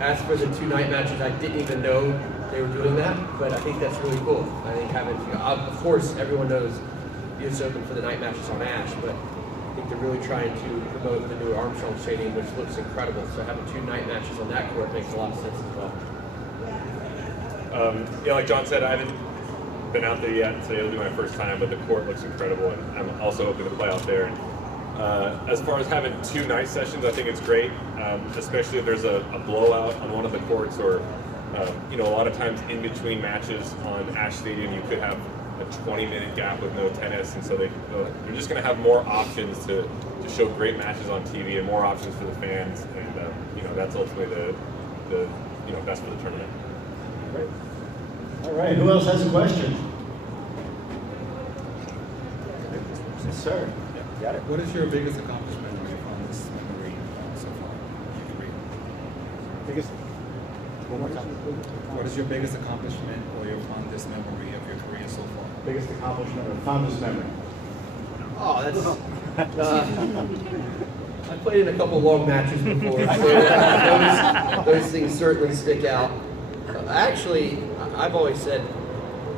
as for the 2 night matches, I didn't even know they were doing that, but I think that's really cool. I think having, of course, everyone knows US Open for the night matches on Ash, but I think they're really trying to promote the new Armstrong Stadium, which looks incredible. So having 2 night matches on that court makes a lot of sense as well. Yeah, like John said, I haven't been out there yet. Today will be my first time, but the court looks incredible, and I'm also hoping to play out there. And, as far as having 2 night sessions, I think it's great, especially if there's a blowout on one of the courts, or you know, a lot of times in between matches on Ash Stadium, you could have a 20-minute gap with no tennis, and so they're just going to have more options to show great matches on TV and more options for the fans, and you know, that's ultimately the you know, best for the tournament. Great. All right, who else has a question? Yes, sir. Yeah, got it. What is your biggest accomplishment or your fondest memory so far? Biggest. One more time. What is your biggest accomplishment or your fondest memory of your career so far? Biggest accomplishment or fondest memory? Oh, that's. I played in a couple long matches before, so those things certainly stick out. Actually, I've always said,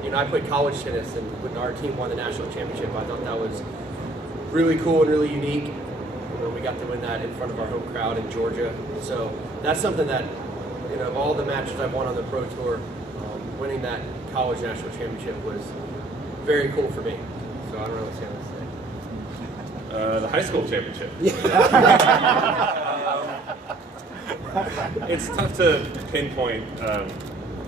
you know, I played college tennis, and when our team won the national championship, I thought that was really cool and really unique. You know, we got to win that in front of our home crowd in Georgia. So that's something that, you know, of all the matches I've won on the Pro Tour, winning that college national championship was very cool for me. So I don't know what Sam would say. The high school championship. It's tough to pinpoint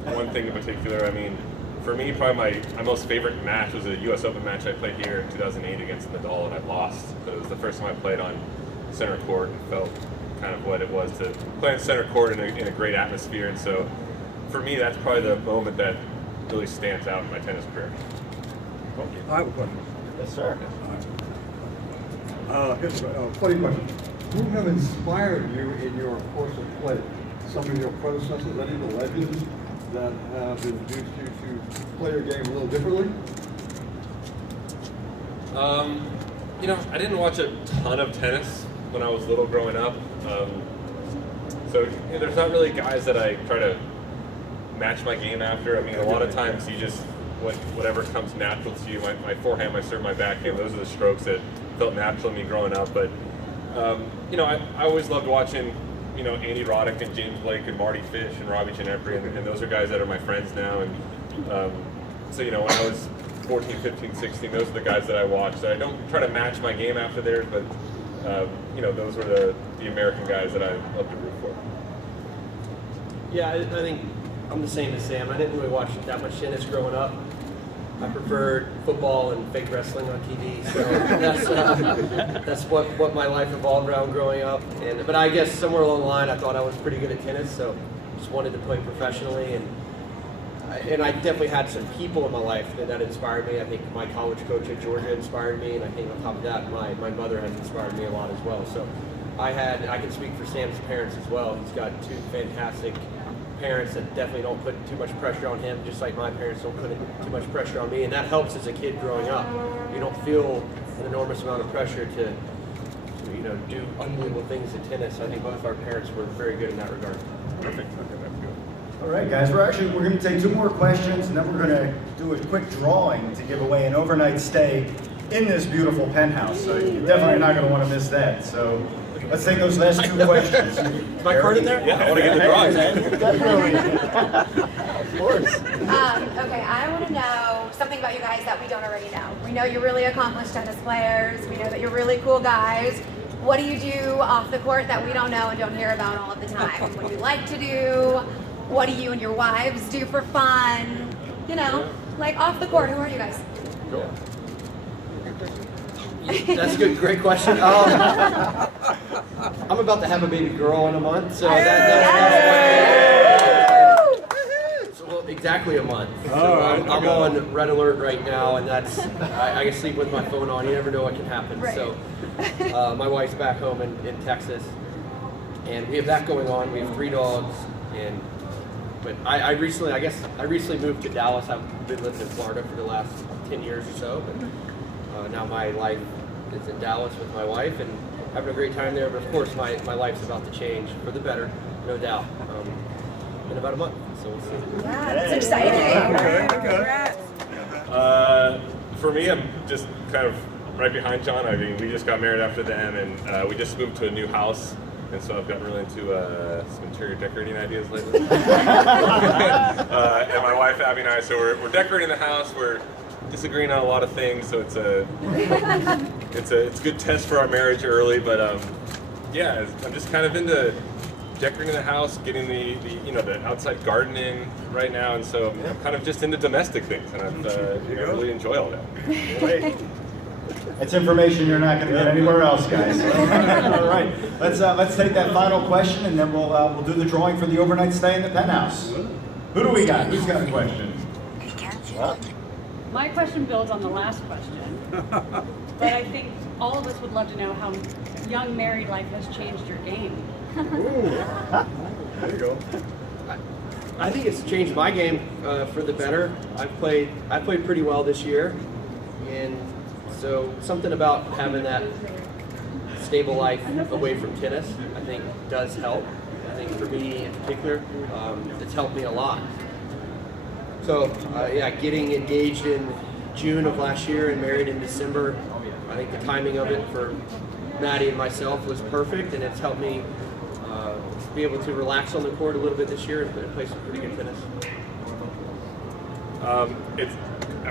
one thing in particular. I mean, for me, probably my most favorite match was a US Open match I played here in 2008 against Nadal, and I lost. But it was the first time I played on center court and felt kind of what it was to play on center court in a great atmosphere. And so, for me, that's probably the moment that really stands out in my tennis career. I have a question. Yes, sir. Here's a funny question. Who have inspired you in your course of play? Some of your predecessors, any of the legends that have induced you to play your game a little differently? You know, I didn't watch a ton of tennis when I was little growing up. So you know, there's not really guys that I try to match my game after. I mean, a lot of times you just, whatever comes natural to you, my forehand, my serve, my backhand, those are the strokes that felt natural to me growing up. But, you know, I always loved watching, you know, Andy Roddick and James Blake and Marty Fish and Robbie Ginepri, and those are guys that are my friends now. And so, you know, when I was 14, 15, 16, those are the guys that I watched. I don't try to match my game after theirs, but, you know, those were the American guys that I love to root for. Yeah, I think I'm the same as Sam. I didn't really watch that much tennis growing up. I preferred football and fake wrestling on TV, so that's what my life evolved around growing up. But I guess somewhere along the line, I thought I was pretty good at tennis, so just wanted to play professionally. And I definitely had some people in my life that inspired me. I think my college coach at Georgia inspired me, and I think on top of that, my mother has inspired me a lot as well. So I can speak for Sam's parents as well. He's got 2 fantastic parents that definitely don't put too much pressure on him, just like my parents don't put too much pressure on me, and that helps as a kid growing up. You don't feel an enormous amount of pressure to you know, do unbelievable things in tennis. I think both of our parents were very good in that regard. Perfect. Okay, that's good. All right, guys, we're going to take 2 more questions, and then we're going to do a quick drawing to give away an overnight stay in this beautiful penthouse. So you're definitely not going to want to miss that. So let's take those last 2 questions. Is my card in there? Yeah, I want to get the drawings. Definitely. Of course. Okay, I want to know something about you guys that we don't already know. We know you're really accomplished tennis players. We know that you're really cool guys. What do you do off the court that we don't know and don't hear about all of the time? What do you like to do? What do you and your wives do for fun? You know, like off the court, who are you guys? Cool. That's a good, great question. I'm about to have a baby girl in a month, so well, exactly a month. So I'm on red alert right now, and that's I can sleep with my phone on. You never know what can happen. Right. So my wife's back home in Texas, and we have that going on. We have 3 dogs, but I recently moved to Dallas. I've been living in Florida for the last 10 years or so, but now my life is in Dallas with my wife and having a great time there. But of course, my life's about to change for the better. no doubt, in about a month. So we'll see. Yeah, that's exciting. For me, I'm just kind of right behind John. I mean, we just got married after them, and we just moved to a new house, and so I've gotten really into some interior decorating ideas lately. And my wife Abby and I, so we're decorating the house. We're disagreeing on a lot of things, so it's a good test for our marriage early. But yeah, I'm just kind of into decorating the house, getting the outside gardening right now, and so I'm kind of just into domestic things, and I really enjoy all that. Great. It's information you're not going to get anywhere else, guys. All right, let's take that final question, and then we'll do the drawing for the overnight stay in the penthouse. Who do we got? Who's got a question? Well, My question builds on the last question, but I think all of us would love to know how young married life has changed your game. there you go. I think it's changed my game for the better. I played pretty well this year, and so something about having that stable life away from tennis, I think, does help. I think for me in particular, it's helped me a lot. So yeah, getting engaged in June of last year and married in December, I think the timing of it for Maddie and myself was perfect, and it's helped me be able to relax on the court a little bit this year and play some pretty good tennis.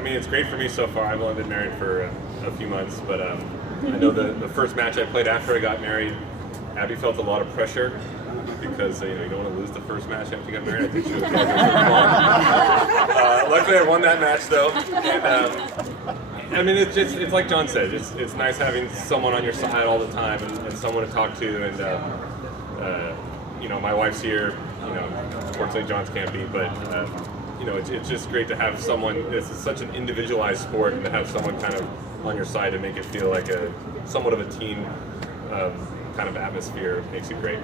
It's great for me so far. I've only been married for a few months, but I know the first match I played after I got married, Abby felt a lot of pressure because you don't want to lose the first match after you get married. I think she was luckily I won that match though. And, it's like John said, it's nice having someone on your side all the time and someone to talk to, and my wife's here. Unfortunately John's can't be, but it's just great to have someone. This is such an individualized sport, and to have someone kind of on your side to make it feel like somewhat of a team kind of atmosphere makes it great.